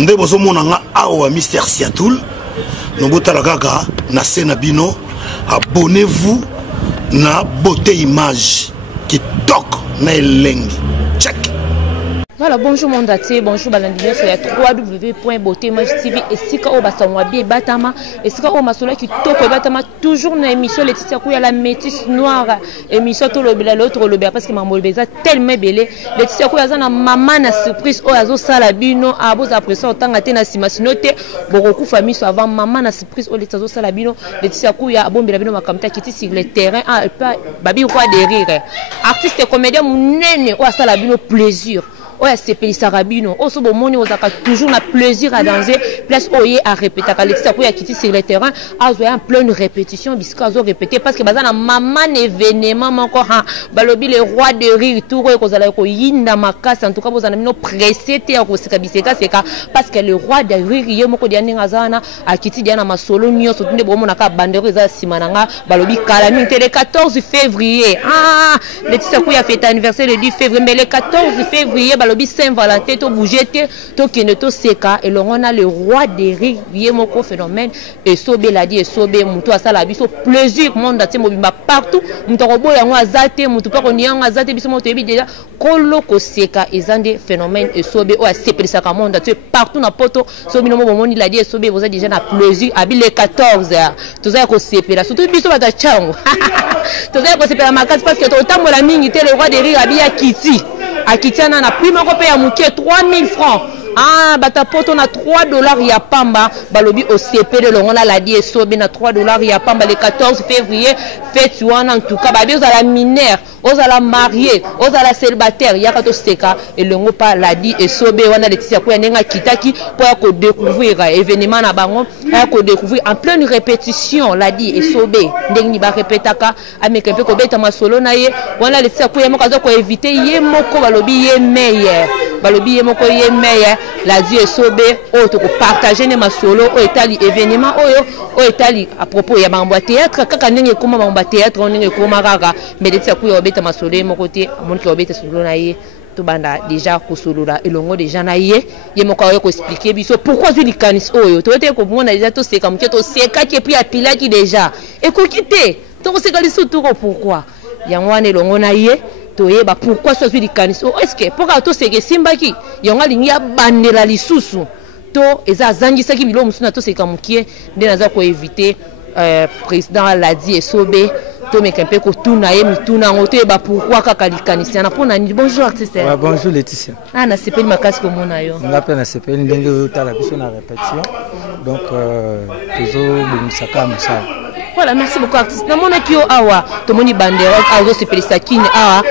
nde bozo monanga awa Mister Siatoul nobotala kaka na sena bino abonnez-vous na beauté image qui toque na elengi check. Voilà, bonjour monde entier, bonjour balandino sur la www.beautéimage.tv et si ka o basangwa bi batama et si ka o masola qui toko batama toujours na émission Laetitia Kouya la métisse noire émission to lobela l'autre lobela parce que mambo beza tellement belé Laetitia Kouya za na mama na surprise o azo sala bino aboza après tanga te na simasinote boko famille so avant mama na surprise o Laetitia zo sala bino Laetitia Kouya abombela bino makamta kiti sur le terrain ah babi roi de rire artiste comédien munene o sala bino plaisir. Ouais, c'est Pélissa Rabino. Au sobo moni on a toujours na plaisir à danser. Place oye à répéter. Quand Laetitia Kouya quitter sur le terrain, a joué en pleine répétition. Bisque a répété parce que bazana maman événement encore hein. Balobi le roi de rire tout re cause la ko yinda makasi en tout cas vous en avez pressé te ko sekabiseka seka parce que le roi de rire yemo ko diani ngazana a quitter diana masolo nyoso tunde bomo na ka bandero za simananga balobi kalami le 14 février. Ah, Laetitia Kouya fête anniversaire le 10 février mais le 14 février le Saint-Valentin, to bougete, to kineto seka, et on a le roi des rires, yemoko phénomène, et sobe la dit, et sobe, moutou à salabi, so plaisir, monde à mobimba partout, moutou robo yango azate, moutou pas qu'on y a azate, biso moutou ebi déjà, koloko seka, et zande phénomène, et sobe, ou à sepeli saka monde, partout na poto, sobe no moni la dit, et sobe, vous avez déjà na plaisir, abi les 14 heures, tout ça qu'on sepela, surtout biso bata chango, tout ça qu'on sepela ma case, parce que tout le temps, la mine, le roi des rires, abi à Kitty. À Kitiana na prime ko paye mouké 3000 francs. Ah bata poto na $3 ya pamba balobi au CP de l'on la dit sobe na $3 ya pamba le 14 février fête en tout cas babi aux la minère aux la mariée aux la célibataire ya kato seka et le ngo pas la dit et sobe wana Laetitia Kouya nenga kitaki pour découvrir événement na bango pour découvrir en pleine répétition la dit et sobe ndengi ba répétaka ameka pe ko beta masolo na ye wana Laetitia Kouya mo kazo ko éviter ye moko balobi ye meilleur balobi ye moko ye meilleur la Dieu est sobé, oh, tu peux partager les masolo, oh, étali événement, oh, étali à propos, il y a un théâtre, quand on est comme un théâtre, on est comme un raga, mais les théâtres, il y a masolo, mon côté, mon qui obéit solo naïe, tout banda déjà ko solo là, et l'ongo déjà naïe, il y a mon corps expliquer, biso, pourquoi tu dis canis, oh, tu es comme on a déjà tout c'est comme tu sais qui puis à pila qui déjà, et qu'on quitte, tu sais qu'elle est tout pourquoi, il y a un l'ongo naïe. Bah pourquoi ça dit canis est-ce que pour que c'est que simbaki yonga linya bandela lisusu to eza zangisa ki bilo musuna to c'est comme qui de naza ko éviter président l'a dit et sobe to me kempe ko tuna ye mituna ngoto ba pourquoi kaka likanisia na pona ni bonjour artiste. Ouais, bonjour Laetitia. Ah na sepeli makasi ko mona yo ngape na sepeli ndenge utala biso na répétition donc toujours bumisaka musala. Voilà, merci beaucoup artiste. Na mona ki yo awa to moni bandera azo sepeli sakine awa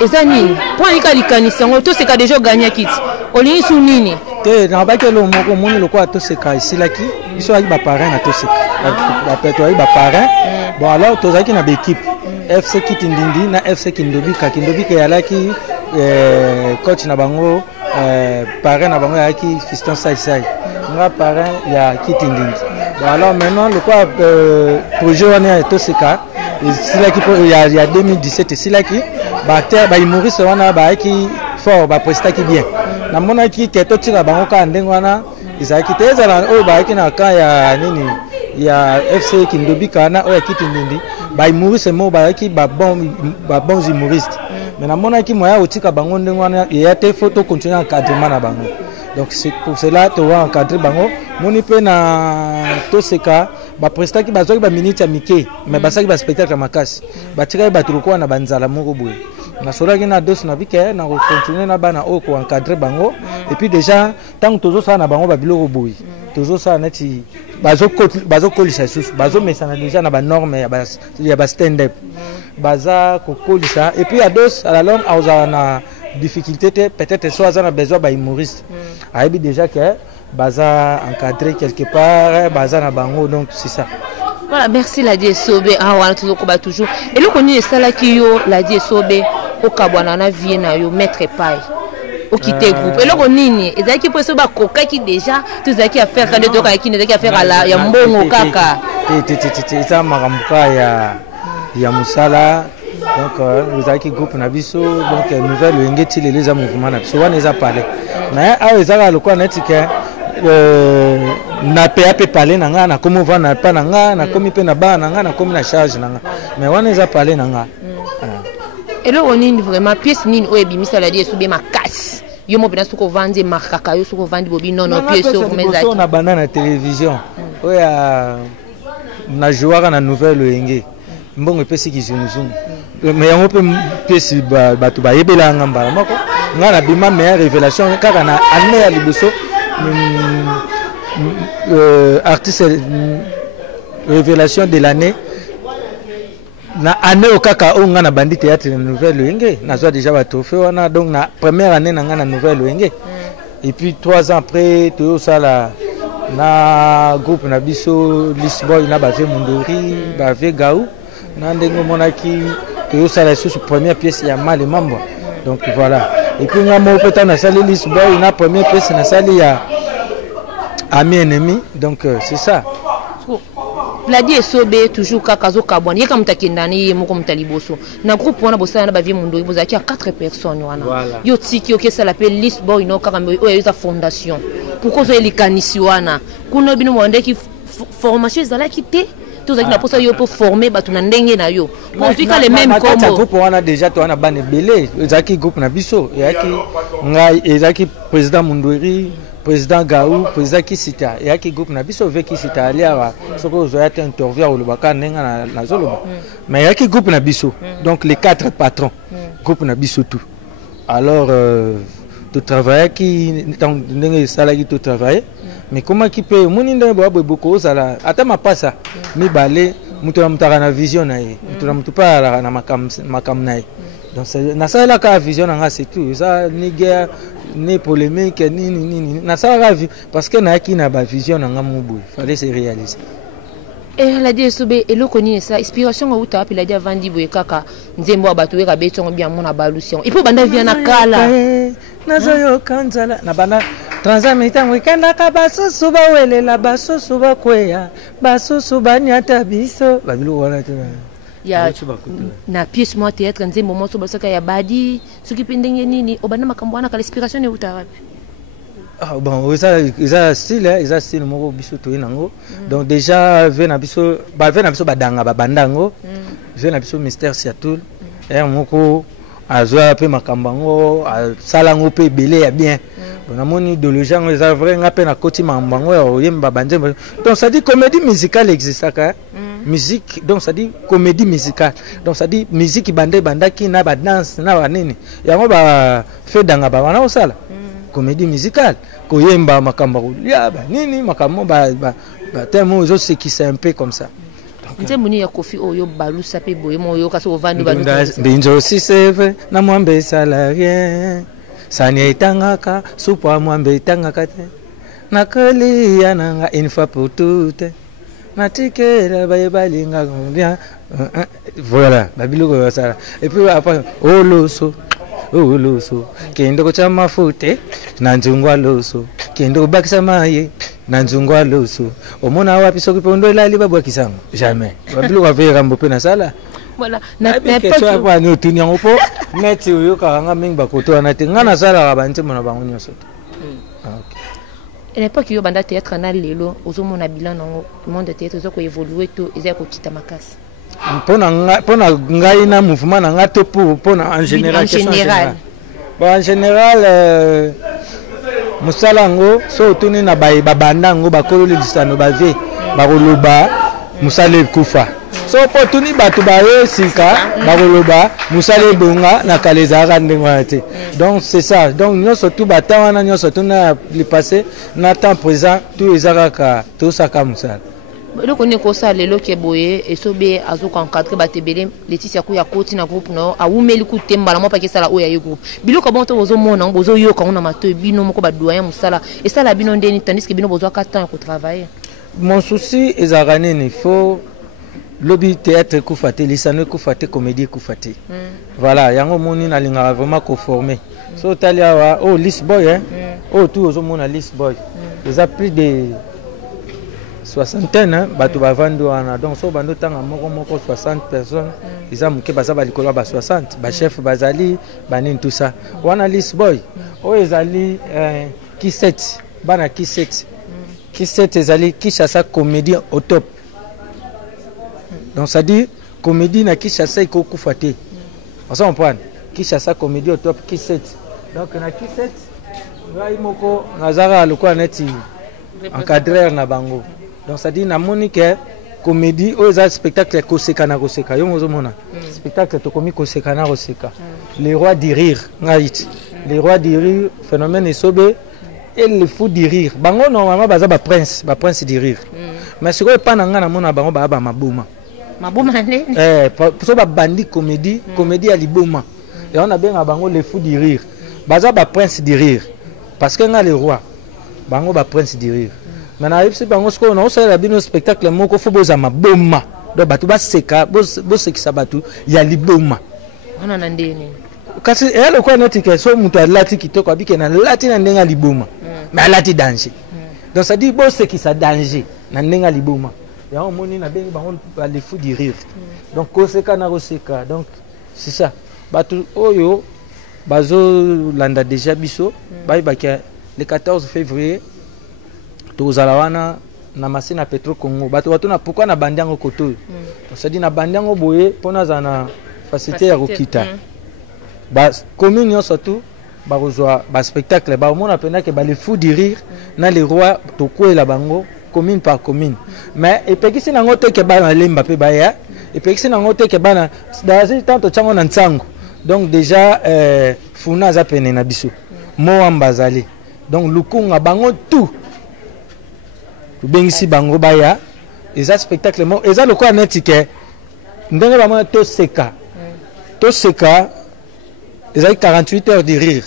ezani point ikalikanisa ngoto c'est ka déjà gagné kit olini su nini te na ba ke lo moko moni lo kwa to c'est ka ici là qui biso ba parrain na to c'est ba peto ba parrain bon alors to zaki na ba équipe FC Kitindindi na FC Kindobika ya laki coach na bango parrain na bango ya ki Fiston Sai nga parrain ya Kitindindi. Bon alors maintenant le quoi projet on est to c'est ka c'est là qui il y a 2017 c'est là qui ba humoriste wana ba qui fort ba presta qui bien na mona qui keto tira bango ka ndengo wana izaki teza na o ba qui na ka ya nini ya FC Kindobika na o ya Kitindindi ba humoriste mo ba qui ba bons humoristes mais na mona qui moya otika bango ndengo wana ya te photo continuer encadrement na bango donc c'est pour cela to wa encadrer bango moni pe na to seka ba presta ki bazoki ba minute ya mike mais basaki ba spectacle makasi batika ba tulukwa na banzala moko boye na sola ki na dos na bike na continuer na bana o ko encadrer bango et puis déjà tant tozo sa na bango ba biloko boye tozo sa neti bazo kolisa susu bazo mesana déjà na ba norme ya ba stand up baza ko kolisa et puis à dos à la longue a na difficulté peut-être soit on a besoin ba humoriste aibi déjà que baza encadré quelque part baza na bango donc c'est ça. Voilà, merci la DSOB ah wana toujours et le koni sala ki yo la DSOB au kabwana na vie na yo mettre paille au quitter groupe et le konini ezaki poso ba koka ki déjà tout ça qui a faire quand de qui nezaki a faire à la ya mbongo kaka ça marambuka ya musala donc vous avez qui groupe na biso donc nouvelle ngeti les mouvement na biso wana eza parler mais a ezaka le quoi netike na pe ape parler na nga na komo va na pa na nga na komi pe na ba na nga na komi na charge na nga mais wana eza parler na nga et là on est vraiment pièce nini o ebimisa la die sube makasi yo mo bina suko vandi makaka yo suko vandi bobi non pièce au meza on a bana na télévision oya na jouera na nouvelle oyenge mbongo pesi kizunguzungu mais yango pe pièce bato ba yebela nga mbala moko nga na bima meilleure révélation kaka na année ya liboso artiste révélation de l'année na année au kaka o nga na bandi théâtre na nouvelle oyenge na zo déjà ba trophée wana donc na première année na nga na nouvelle oyenge et puis 3 ans après to sala na groupe na biso Lisboy na ba ve Mundori ba ve Gaou na ndengo monaki to sala sous première pièce ya mal mambo donc voilà et puis nga mo peut na sali Lisboy na première pièce na sali ya ami ennemi donc c'est ça la die sobe toujours kakazo kabwana yeka mutakendani moko mutaliboso na groupe wana bosana na bavie mundo bozaki a 4 personnes wana yo tiki okesa la pe Lisboy no kaka o ya fondation pourquoi zo elikanisi wana kuna bino mwandeki formation ezalaki te tozaki na posa yo pour former batu na ndenge na yo konfika les mêmes combo groupe wana déjà to wana bane belé ezaki groupe na biso yaki ngai ezaki président Mundori président Gaou président Kisita yaki groupe na biso veki Kisita aliawa soko zo yate interview au lobaka nenga na zoloba mais yaki groupe na biso donc les 4 patrons groupe na biso tout alors to travailler qui ndenge salaki to travailler mais comment qui peut moni ndenge bo beaucoup sala ata mapasa mibale mutu na mutaka na vision na ye mutu na mutu pa na makam na ye donc na sala ka vision nga c'est tout ça ni guerre ni polémique ni na sala parce que na yaki na ba vision nga mubu fallait se réaliser. Et la die sobe eloko ni ça inspiration au ta la dia vandi boye kaka nzembo abatu weka betongo bien mona balusion et puis banda vient na kala nazo yo kanzala na bana transamita mwikanda ka basusu ba welela basusu ba kweya basusu banyata biso babilo wana te ya na pièce moi théâtre nzembo mo so basaka ya badi soki pendenge nini obana makambo wana ka inspiration ne uta wapi. Ah bon, ça style moko biso to nango. Donc déjà vena biso badanga babandango. Vena biso Mystère Siatoul. Et moko azwa pe makambango, salango pe belé ya bien. On a mon idéologie ngo za vrai nga pe na koti mambango ya yemba banzembo. Donc ça dit comédie musicale existe ka. Musique donc ça dit comédie musicale. Donc ça dit musique banda ki na ba danse na ba nini. Yango ba fait danga ba wana osala. Comédie musicale koyemba makamba ya ba nini makambo ba tellement aux autres qui c'est un peu comme ça nzemuni ya kofi oyo balusa pe boye mo yo kaso vandu binzo aussi c'est vrai na mwambe salarié sani itangaka supa mwambe itangaka te nakoli yananga une fois pour toutes natikela balinga bien voilà babiloko ça et puis après oloso oloso kendo ko chama fute na nzungwa loso kendo bakisa maye na nzungwa loso omona wapi soki pondo lali babwa kisango jamais babilo ka vera mbope na sala voilà na pas kwa ni otuni yango po meti uyo ka nga mingi bakoto na te ngana sala ka banze mona bango nyoso OK à l'époque yo banda théâtre na lelo ozomona bilan nango monde théâtre zo ko évoluer to eza ko kita makasi pona ngai na mouvement na nga to pona en général bon en général musalango so tuni na babandango bakololi lisano bave bakoloba musale kufa so po tuni batu baye sika bakoloba musale bonga na kalezara ndengwa te donc c'est ça donc nyoso tu batawana nyoso tuna le passé na temps présent tout ezaka to saka musala le connaît ko ça lelo ke boye esobe azuka encadrer batebele Laetitia ko ya koti na groupe no awumeli ku tembala mo pa ke sala o ya groupe biloko bonto bozo mona bozo yoka ona mato bino moko ba doyen musala et ça la bino ndeni tandis que bino bozo ka temps ko travailler mon souci ezaka nini faut lobby théâtre ku faté lisano ku faté comédie ku faté voilà yango moni na linga vraiment ko former so talia wa oh Lisboy hein oh tout ozo mona Lisboy ils a plus de soixantaine bato bavandi wana donc so bando tanga moko 60 personnes ils ont muke baza balikolo ba 60 ba chef bazali banini tout ça wana Lisboy o ezali qui set bana Kiset. Kiset ezali Kinshasa comédie au top. Donc ça dit comédie na Kinshasa iko kufa te. On s'en prend. Kinshasa comédie au top Kiset. Donc na Kiset ngai moko nazara lokwa neti encadreur na bango. Donc ça dit na monique comédie aux spectacle koseka na koseka yo mozomona spectacle to komi koseka na koseka les rois du rire ngait les rois du rire phénomène esobe et le fou du rire bango normalement baza ba prince du rire mais ce que pas na ngana mona bango ba mabuma ne so ba bandi comédie comédie à liboma et on a bien bango les fous du rire baza ba prince du rire parce que nga les rois bango ba prince du rire. Maintenant, il y a un spectacle qui est fait maboma. Donc, il y a liboma. Parce que il y a liboma. Mais il y a danger. Donc, ça dit que c'est un danger. Il y a liboma. Il y a les fous du rire. Donc, c'est ça. Landa déjà biso. Le 14 février. Tozala wana na masina Petro Congo bato na pourquoi na bandiango koto ça dit na bandiango boye pona za na facilité ya kokita ba commune surtout ba rozwa ba spectacle ba mona pena ke ba les fous du rire na les rois to kwela bango commune par commune mais epekisi na ngote ke ba na lemba pe ba ya epekisi na ngote ke ba na dazi tanto chango na nsango donc déjà funa za pene na biso mo ambazali donc lukunga bango tout bengisi bango baya eza spectacle mo eza lokwa netike ndenge ba mona to seka eza 48 heures de rire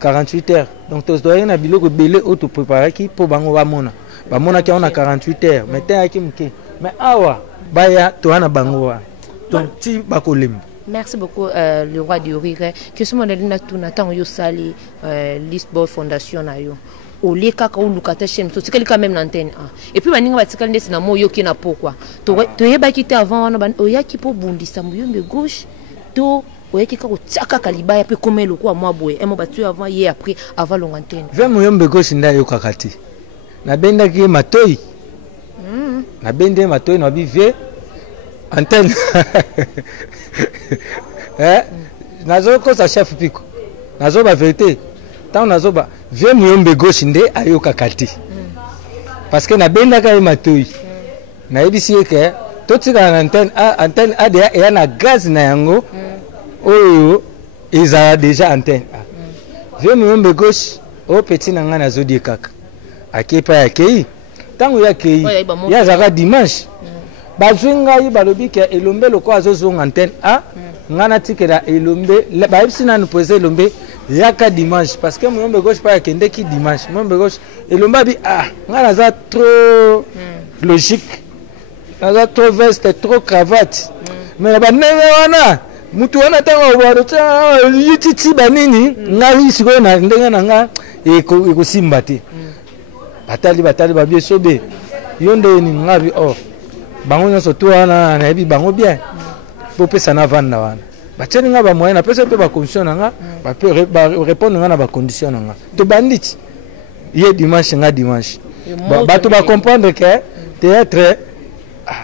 48 heures donc tos doyen na biloko belé auto préparer ki po bango ba mona ki on a 48 heures mais tant ki mke mais awa baya to ana bango wa to ti bakolemba. Merci beaucoup, le roi du rire. Que ce monde là tout n'attend yo sali Lisbon Fondation na yo. Au lieu kaka ou lukata chem so tikali quand même l'antenne et puis baninga batikali ndesi na moyo ki na pourquoi to yeba kite avant wana ban oya ki po bundisa muyombe gauche to oya ki ka ko tsaka kalibaya pe komelo kwa mwa boye emo batu avant hier après avant l'antenne ve muyombe gauche nda yo kakati na benda ki matoi na bende matoi na bive antenne nazo ko sa chef piko nazo ba vérité tant nazo ba vie muyombe gauche nde ayoka kati parce que na benda ka matoi na ebisi ke totika na antenne ADA et na gaz na yango oyo isa déjà antenne vie muyombe gauche o petit na ngana zodi kaka akepa yakei tango yakei ya zaka dimanche bazwinga yi balobi ke elombe loko azozonga antenne ngana tikela elombe ba ebisi na nous poser elombe yaka dimanche parce que muyombe gauche pas kende ki dimanche muyombe gauche elomba bi ngana za trop logique za trop veste trop cravate mais ba nene wana mutu wana tango baro ta yititi banini ngari siko na ndenga na nga ekosimba te batali ba bien sobe yonde ni ngabi bango nyonso to wana na yebi bango bien po pesa na vanda wana bateli nga ba moyen na pesa pe ba condition nga ba pe répondre nga na ba condition nga to bandit ye dimanche nga dimanche bato ba comprendre que théâtre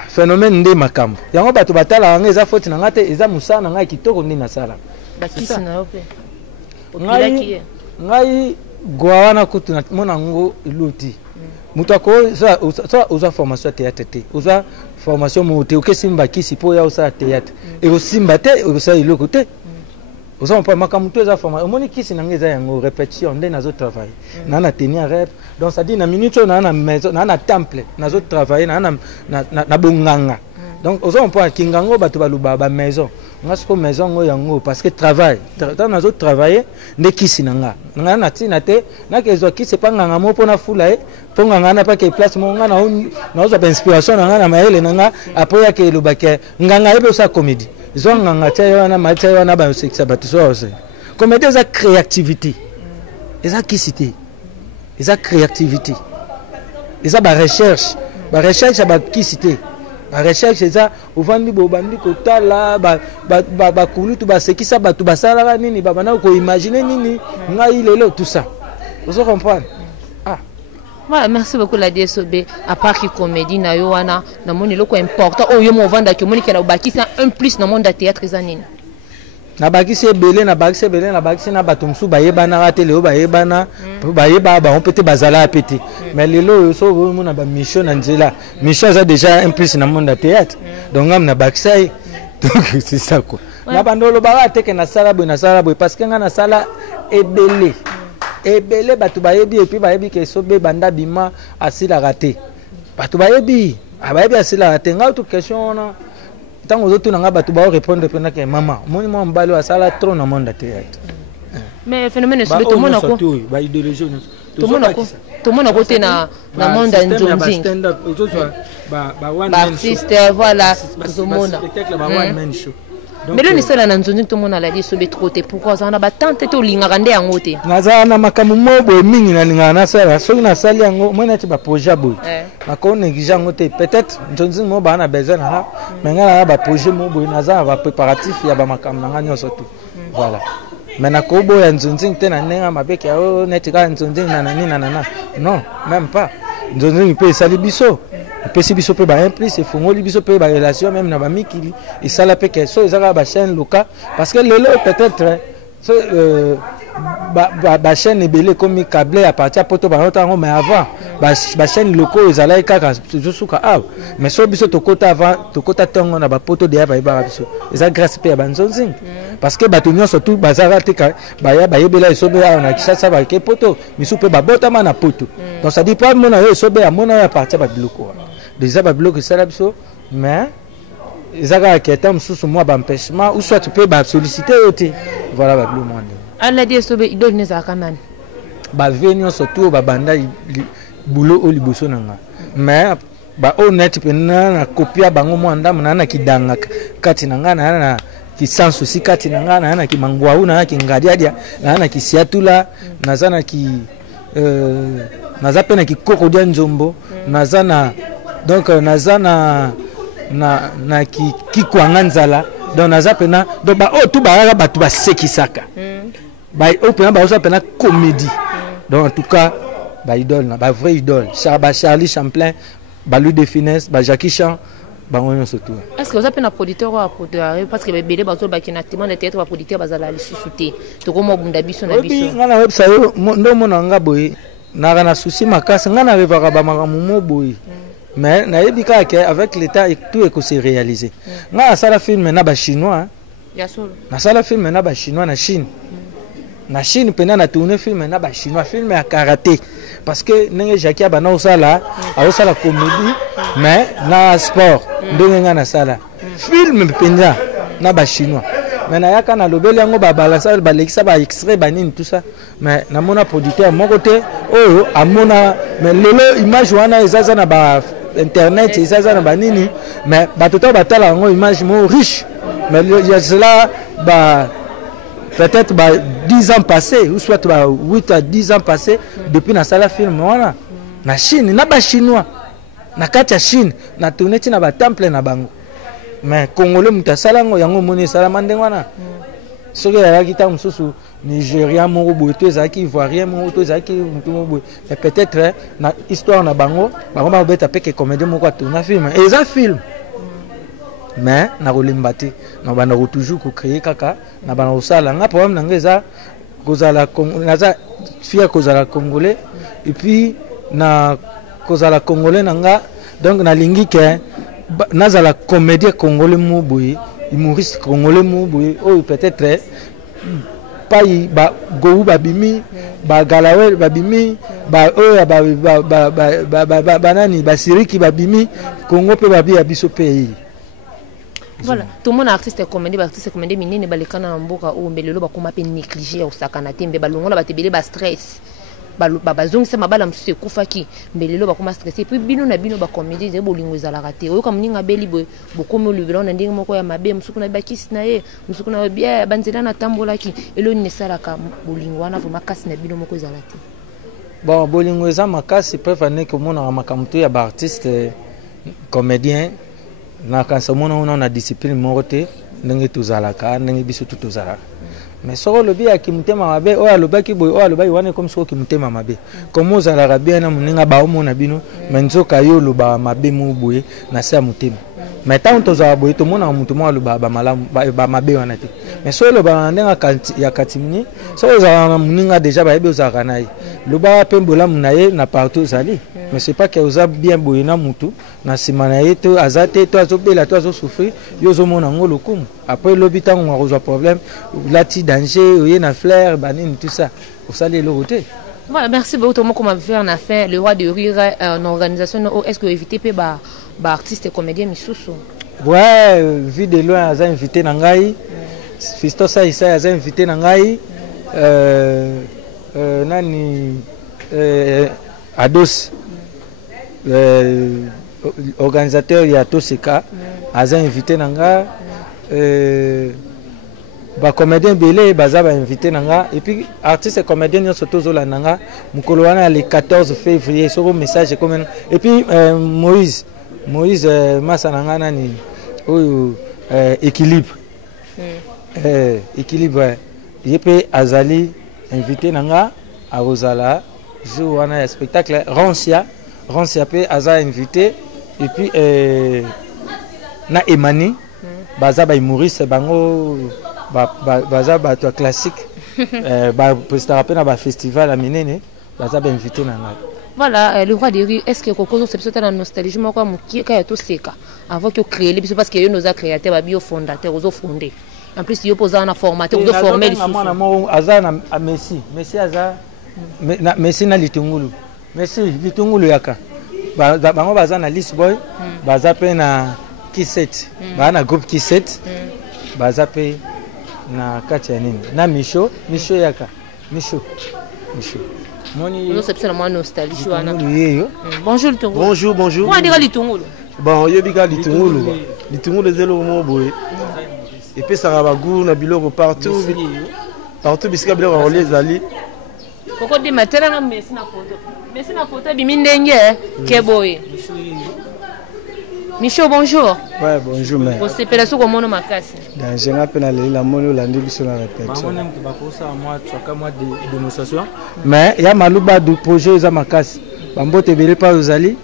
phénomène nde makambo yango bato batala nga eza faute nga te eza musana nga kitoko ndi na sala bakisi na ope ngai gwana kutu na mona ngo iluti mutu ako oza formation théâtre te oza formation mote okesimba kisi po ya osa théâtre et osimba te osa iloko te oza mpa makamutu eza formation omoni kisi na ngeza yango répétition nde nazo travailler na tenir rep donc ça dit na minute na maison na temple nazo travailler na bonganga donc oza mpa kingango bato baluba ba maison ngasko maison ngo yango parce que travail tant nazo travailler nde kisi na nga na tina te na kezo kisi pa nganga mo pona fula po nganga na pa ke place mo nga na ozo ba inspiration na nga na maele na nga après ya ke lubake nganga ebe sa comédie zo nganga tsayo na matsayo na ba sexa batu so comédie za créativité eza kisité eza créativité eza ba recherche ba kisité la recherche c'est ça au vandi bobandi kotala ba kulutu ba sekisa batu basala nini ba bana ko imaginer nini ngai lelo tout ça vous comprenez Voilà, merci beaucoup la DSOB. À part qui comédie na yo wana na moni loko important. Oh yo mo vanda ki moni ke na baki ça un plus dans monde de théâtre zanine. Na baki c'est belé na baki c'est belé na baki c'est na batumsu bayebana ratele o bayebana bayeba ba on peut bazala pété. Mais lelo yo so mo na ba mission na nzela. Mission ça déjà un plus dans monde de théâtre. Donc ngam na baki ça. Donc c'est ça quoi. Na bandolo ba te ke na sala boy parce que ngana sala ebelé. Ebele batu bayebi et puis bayebi ke sobe banda bima asila raté batu bayebi abayebi asila raté nga autre question on tango zotu nga batu ba répondre pena ke mama moni mo mbalo asala trop na monde théâtre mais phénomène c'est tout monde ko ba idéologie tout monde ko te na monde njonzi stand up ba one man show voilà tout monde spectacle ba one man show. Mais là, c'est là dans une tout le monde a dit sobre trop te pourquoi ça on a pas tant te linga rande yango te naza na makamu mobo mingi na linga na sala so na sali yango moi na ti ba projet boy na ko négligent yango te peut-être ntonzi mo ba na besoin na mais ngala ba projet mobo naza ba préparatif ya ba makamu na nganyo surtout voilà mais na ko boya ntonzi te na nenga mabeki ya o netika ntonzi na nani na non même pas ntonzi peut sali biso pesi biso pe ba implice et fongoli biso pe ba relation même na ba mikili et ça la pe que so ezaka ba chaîne loka parce que lelo peut-être so ba chaîne ebele comme câblé à partir poto ba notango mais avant ba chaîne loko ezala kaka suka ah mais so biso tokota avant tokota tongo na ba poto de ba ba biso eza grâce pe ba nzonzing parce que bato nyonso tout bazara te ba ya ba yebela esobe na kishasa ba ke poto misu pe ba botama na poto donc ça dit pas mona yo esobe amona ya partir ba biloko déjà ba bloquer ça là-bas mais ezaka ketam susu moi ba empêchement ou soit tu peux ba solliciter oté voilà ba bleu monde ala DSOB idole ne za kanani ba venio surtout ba banda boulot au liboso nanga mais ba honnête pena na copia bango mo ndam na kidanga kati nanga na ki sans souci kati nanga na ki mangwa una ki ngadiadia na ki siatula nazana ki nazapena ki kokodia nzombo nazana donc nazana na ki kwanga nzala donc nazapena donc ba o tout ba ba tu ba sekisaka ba o pena ba o pena comédie donc en tout cas ba idole na ba vrai idole Charlie Champlain ba Louis de Finesse ba Jackie Chan ba on surtout est-ce que vous avez un producteur ou un producteur parce que belé ba zo ba kinatement de théâtre ba producteur ba zala lisusuté to ko mo bunda biso na biso ngana website ndo mona ngaboy na souci makasi ngana revaka ba makamu boy mais nayebi kaka avec l'état et tout est se réaliser nga sala film na ba chinois ya solo na sala film na ba chinois na Chine pena na tourner film na ba chinois film ya karaté parce que nenge Jackie ba na osala comédie mais na sport ndenge nga na sala film pena na ba chinois mais na yaka na lobeli yango ba balancer ba lekisa ba extrait ba nini tout ça mais na mona producteur mon côté oh amona mais lelo image wana ezaza na ba internet ezaza na ba nini mais ba toto ba tala yango image mo riche mais il y a cela ba peut-être 10 ans passés ou soit 8 à 10 ans passés depuis na sala film wana na Chine na ba chinois na kati ya Chine na tourner na ba temple na bango mais congolais mutasalango yango moni sala mandengwana soki yaki ta mususu Nigeria moko boye to ezaki ivoirien moko to ezaki mutu moko boye mais peut-être na histoire na bango ba beta peke comédie moko atuna film eza film mais na kolimba te na bana ko toujours ko créer kaka na bana osala nga problème na ngeza kozala naza fier kozala congolais et puis na kozala congolais nanga donc na lingi ke nazala comédien congolais mo boye humoriste congolais mo boye oh peut-être pas ba gou babimi ba galawe babimi ba oya ba nani ba siriki babimi Congo pe babi ya biso pays. Voilà, tout le monde artiste comédie minene balekana na mboka o mbelelo bakoma pe négliger au sakana tembe balongola batebele ba stress. Bazongisa mabala msuse kufaki mbelelo bakoma stressé puis bino na bino ba comédie ze bolingo ezala raté. Oyo kam ninga beli bokomo lubela na ndenge moko ya mabe msuku na bakisi na ye msuku na bia banzela na tambolaki elo ni salaka bolingo wana vraiment kasi na bino moko ezala te. Bon bolingo eza makasi préfane que mona makamto ya ba artiste comédien na kansa mona on a discipline morote ndenge tozalaka ndenge biso tozalaka mais soko lobi ya kimutema mabe oyo alobaki boye oyo alobaki wana comme soko kimutema mabe comme ozalaka bien na moninga baomona bino mais nzoka yo oloba mabe mo boye na se ya motema mais ntango tozala boye tomonaka moto moko aloba bamabe wana te mais soki olobaka na ndenge ya katimini soki ozalaka na moninga déjà bayebi ozalaka na ye lobaka mpe bolamu na ye na partout ozali mais c'est pas que oza bien boye na mutu na nsima na ye to aza te to azobela to azosouffrir yo ozomona yango lokumu après lobi ntango akozwa problème lati danger oye na flair banini tout ça osali eloko te. Voilà, merci beaucoup. Tout le monde comme fait en affaire le roi de rire en organisation. Est-ce que éviter pe ba artiste et comédien misusu? Ouais, vu de loin aza invité na ngai. Fisto ça isa aza invité na ngai. Nani Ados organisateur ya Toseka aza invité na nga. Ba comédien belé baza ba invité nanga et puis artiste et comédien surtout zolananga mukolo wana le 14 février sur message comme et puis Moïse masananga nani oyo équilibre équilibre yepé azali invité nanga à Rosala jour wana spectacle Rancia pe aza invité et puis na Emani baza ba humoriste bango baza bato classique prestar rappel na ba festival à Minene baza ba invité na ngai. Voilà, le roi de rire, est-ce que Coco c'est peut-être une nostalgie moi quoi qui ka to seka avant que créer les parce que yo nos a créateur ba bio fondateur aux fondé. En plus yo posa na formateur aux former les sous. Aza na Messi aza Messi na litungulu. Messi litungulu yaka. Bango baza na list boy baza pe na Kisset. Ba na groupe Kisset. Baza pe na kati ya nini na Micho yaka Micho moni nous c'est seulement nostalgie wana. Bonjour Litungulu. Bonjour moi dire Litungulu bon yebika Litungulu zelo mo boye et puis ça va goût na biloko partout bisika biloko les ali Koko de matela na Messi na photo bimi ndenge ke boye Micho, bonjour. Ouais, bonjour, mais. Vous êtes là sur comment on m'a cassé. Dans j'ai appelé la mono la sur la répétition. Mais il y a maluba du projet za makasi. Bambo tebele pa ozali.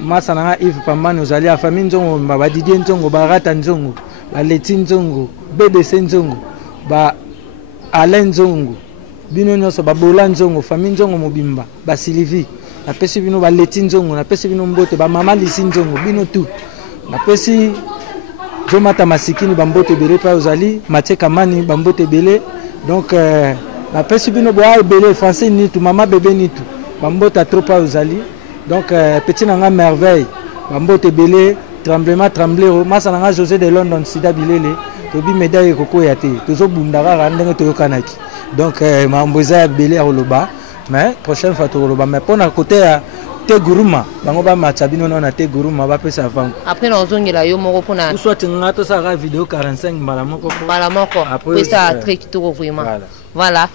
Masa na Yves Pambani ozali a famille nzongo ba Didier nzongo ba Rata nzongo ba Leti nzongo BBC nzongo ba Alain nzongo. Bino nyoso ba Bola nzongo famille nzongo mobimba ba Sylvie. Na pesi bino ba Leti nzongo na pesi bino mbote ba mama Lisi nzongo bino tout. Na pesi Jomata Masikini bambote belé pa ozali Mathieu Kamani bambote belé donc na pesi bino boa belé français ni tout maman bébé ni tout bambota trop pa ozali donc petit nanga merveille bambote belé trembler masa nanga José de London sida bilele to bi médaille koko ya te tozo bundaka randenge to yokanaki donc mamboza belé oloba mais prochaine fois to oloba mais pona côté ya te guruma bango ba machabino na te guruma ba pesa vango après na ozongela yo moko pona soit ngato sa vidéo 45 mbala moko après ça très kitoko vraiment voilà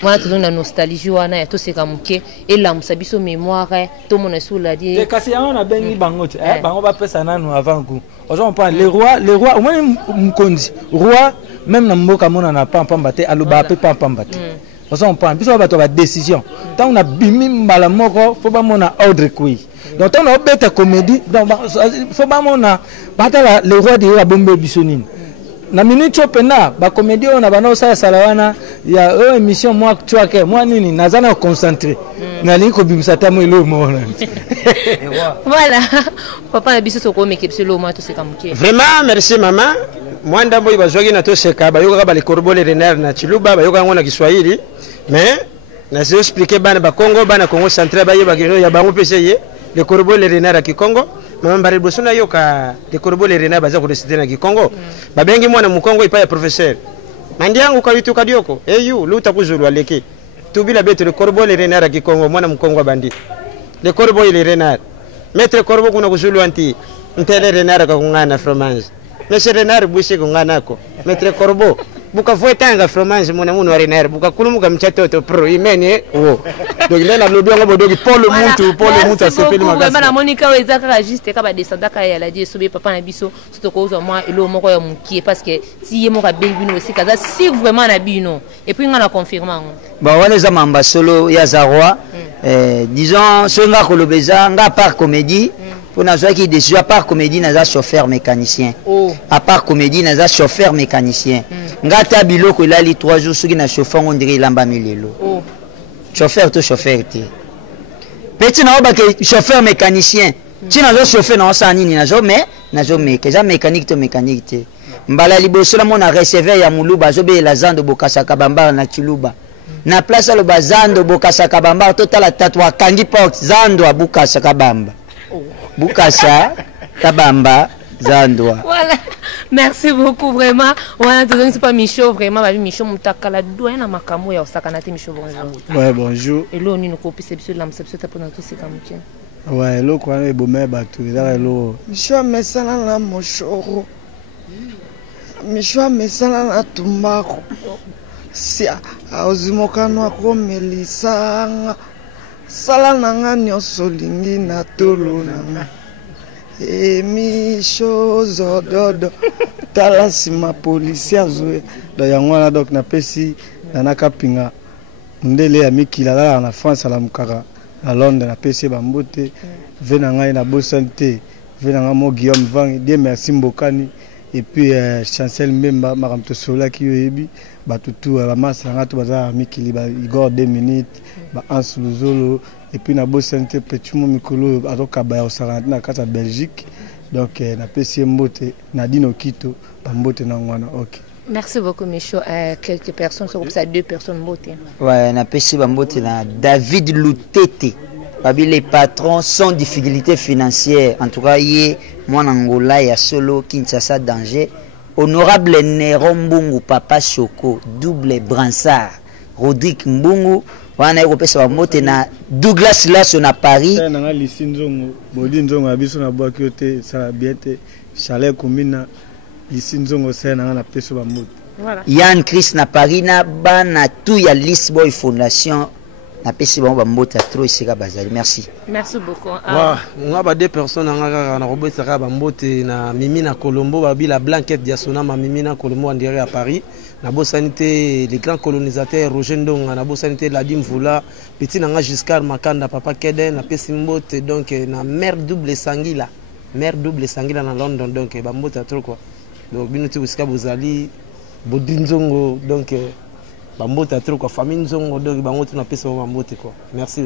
tout na nostalgie wana ya to seka muke et la musabiso mémoire to mona sula di te kasi yango na bengi bango bango ba pesa nanu avant coup on parle les rois au moins mkonzi roi même na mboka mona na pamba te aloba pe pamba te on prend biso bato ba décision tant on a bimi mbala moko faut ba mona ordre kui donc tant on a bête comédie donc faut ba mona batala le roi de la bombe bisonine na minute pena ba comédie on a bana sa salawana ya émission moi tuake moi nini nazana concentré na liko bimsa tamo ilo mona voilà papa na biso soko mekepse lo moi to se kamuke vraiment merci maman moi ndambo ibazwaki na to seka ba yoka ba le corbeau le renard na chiluba ba yoka ngona Kiswahili mais na se expliquer bana ba Congo central ba yeba kino ya bango pese le corbeau le renard à Kikongo maman bari bosuna yoka le corbeau le renard baza ko décider na Kikongo ba bengi mwana mukongo ipa ya professeur mandi yangu kwa vitu kadioko eyu luta kuzuru aleke tubila bete le corbeau le renard à Kikongo mwana mukongo bandi le corbeau le renard maître corbeau kuna kuzulu anti ntele renard ka kungana fromage mais renard bushi kungana ko maître corbeau buka voitanga fromage mona muno rener buka kulumuka mchatoto pro imene wo donc là na lobi ngo bodogi Paul Mutu asepeli magasi vraiment na monika weza ka juste ka ba descendre ka ya la die sobe papa na biso sotoko zo moi elo moko ya mukie parce que si ye moko bengi bino aussi kaza si vraiment na bino et puis ngana confirmer ba wana za mamba solo ya Zarwa disons songa kolobeza nga part comédie pour na qui déçu à part comédie naza chauffeur mécanicien à part comédie naza chauffeur mécanicien ngata biloko lali 3 jours soki na chauffeur on dirait lamba milelo chauffeur to chauffeur te petit na oba ke chauffeur mécanicien ti nazo chauffeur na sa nini nazo mais nazo meke za mécanique to mécanique te mbala liboso la mona receveur ya muluba zo be la zando bokasa kabamba na chiluba na place lo bazando bokasa kabamba totala tatwa kangi porte zando abukasa kabamba Bukasa, Kabamba, Zandwa. Voilà. Merci beaucoup vraiment. Voilà, c'est pas Michaud vraiment, ma vie Michaud mutakala douana makamu ya osakana te Michaud bonjour. Ouais, bonjour. Et là on nous copie c'est sur l'âme c'est pour tout ces kamutien. Ouais, lo kwa e bomé batu, là lo. Michaud mesala na moshoro. Michaud mesala na tumbako. Sia, auzimokano akomelisanga. Sala nanga nyonso lingi na tolo nanga Michaud zododo tala nsima polisi azoya do yango wana donc napesi nanaka pinga ndele ya mikila kaka na France alamukaka na Londres napesi bambote ve na ngai na bosante ve na ngai mo Guillaume Vangi Dieu merci Mbokani et puis Chancel Mbemba makambo tosolaki yo yebi batutu bamasa nanga to baza mikili ba Igor 2 minutes ba Ans Luzolo et puis na bosante petit mo mikolo atoka ba osaka na kata Belgique donc na pesi mbote na dino kito bambote na ngwana OK. Merci beaucoup Michaud. Quelques personnes sont comme ça 2 personnes mbote. Ouais, na pesi bambote na David Lutete. Babi les patrons sans difficulté financière. En tout cas, yé moi Angola ya solo Kinshasa danger. Honorable Néron Mbungu Papa Choko, double Bransard, Rodrigue Mbungu, wana yoko pesa bamote na Douglas Lasso na Paris. Na lisinzongo, bodi nzongo abiso na boaki yote sala biete, chalet commune lisinzongo sana na pesa bamote. Voilà. Yann Chris na Paris na bana tout ya Lisboy Fondation. Na pesi ba mbota trop isika bazali. Merci. Merci beaucoup. On a 2 personnes na robot saka ba mbote na Mimi na Colombo babi la blanquette diasona ma Mimi na Colombo en direct à Paris. Na bosanité les grands colonisateurs Roger Ndonga na bosanité Ladim Voula petit nanga Giscard Makanda papa Keden na pesi mbote donc na mère double sangila na London donc ba mbota trop quoi. Donc binuti usika bozali bodinzongo donc Bambote trop quoi famille nzongo donc bangote na pesa bambote quoi. Merci.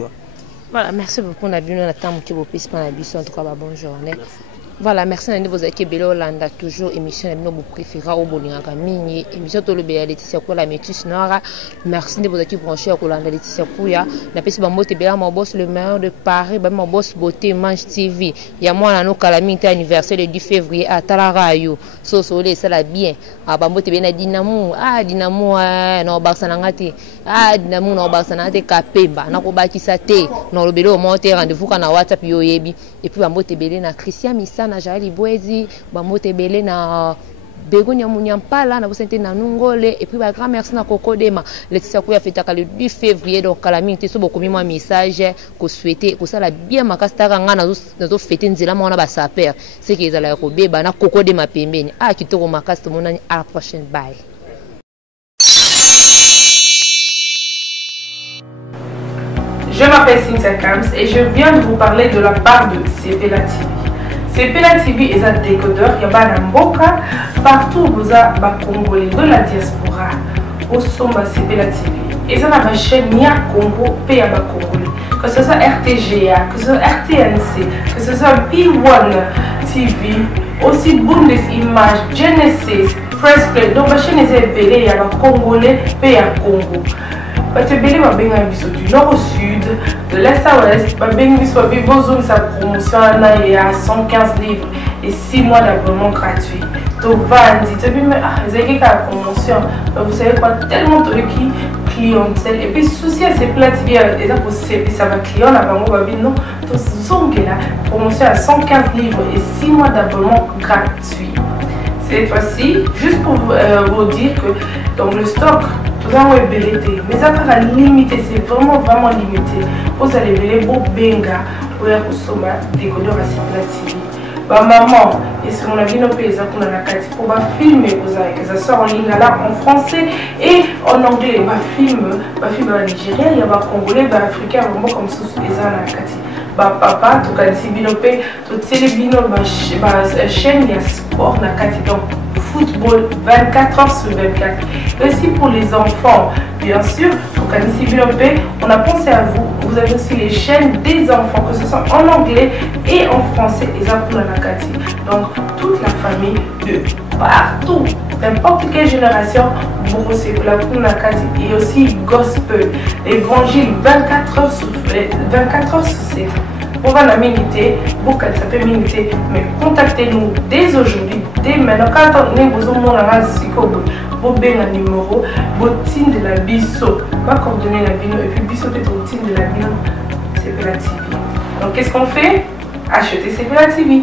Voilà, merci beaucoup na bino na temps que vous puissiez prendre la biso en tout cas bonne journée. Voilà, merci à vous qui belo Hollanda toujours émission de nos préférés au Bolingaka Mini émission to le béa Laetitia ko la métis noire. Merci de vous qui branché au Hollanda Laetitia Kouya. Na pesi bambote béa mon boss le maire de Paris, ba mon boss beauté Mange TV. Ya moi na no calamité anniversaire le 10 février à Talarayo. So soleil ça la bien. Ah bambote béa na Dinamo. Ah Dinamo no Barça ngati. Ah Dinamo no Barça ngati Kapemba. Na ko bakisa te. No le belo monter rendez-vous kana WhatsApp yo yebi. Et puis bambote béa na Christian Missa na Jali Boezi, bambote belé na Begonia Munyampala na bosente na Nungole et puis ba grand merci na Kokodema Laetitia Kouya fêtaka le 10 février donc calamité so bokomi moi message ko souhaiter ko sala bien makastaka nga nazo fêter nzela mona ba saper c'est que ezala ko beba na Kokodema pembeni kitoko makasta mona à la prochaine bye. Je m'appelle Cynthia Kams et je viens de vous parler de la part de Sepela TV. Sepela TV est un décodeur qui a Mboka partout où vous avez des Congolais de la diaspora au Somba Sepela TV. Et ça ma chaîne Nia Congo P.A. Congolais. Que ce soit RTGA, que ce soit RTNC, que ce soit P1 TV, aussi Bundes Images, Genesis, Press Play. Donc ma chaîne est appelée, il y a des Congolais P.A. Congo. Batebele babenga biso du nord au sud, de l'est à l'ouest, babenga biso babibozong sa promotion à 115 livres et 6 mois d'abonnement gratuit. Tovandi, tu bime zeki ka promotion, vous savez quoi, tellement de clientèle et puis souci à ces plates bien et ça va client là bango babino to zongela promotion à 115 livres et 6 mois d'abonnement gratuit. cette fois-ci, juste pour vous dire que dans le stock, nous avons ébélité, mais ça va limité, c'est vraiment limité. Vous allez béler beau benga pour consommer des couleurs à circuler. Bah maman, et ce qu'on a vu nos pays, pour filmer, ça sort en ligne là en français et en anglais. Bah film en Nigérien, il y a des Congolais, des Africains, vraiment comme ça, les Anakati. Bah papa, tout cas, si binopé, tout télébino, chaîne, il y a sport nakati donc football 24 heures sur 24. Et aussi pour les enfants, bien sûr, au Kanisi Binopé, on a pensé à vous. Vous avez aussi les chaînes des enfants, que ce soit en anglais et en français, et ça pour la Nakati. Donc, toute la famille de partout, n'importe quelle génération, beaucoup c'est pour la Nakati. Et aussi gospel, évangile 24 heures sur 7. On va la miniter, beaucoup ça peut miniter, mais contactez-nous dès aujourd'hui, dès maintenant. Quand on est besoin de un numéro, bottine de la biso, va coordonner la bino et puis biso peut bottine de la bino, c'est la TV. Donc qu'est-ce qu'on fait? Acheter c'est la TV.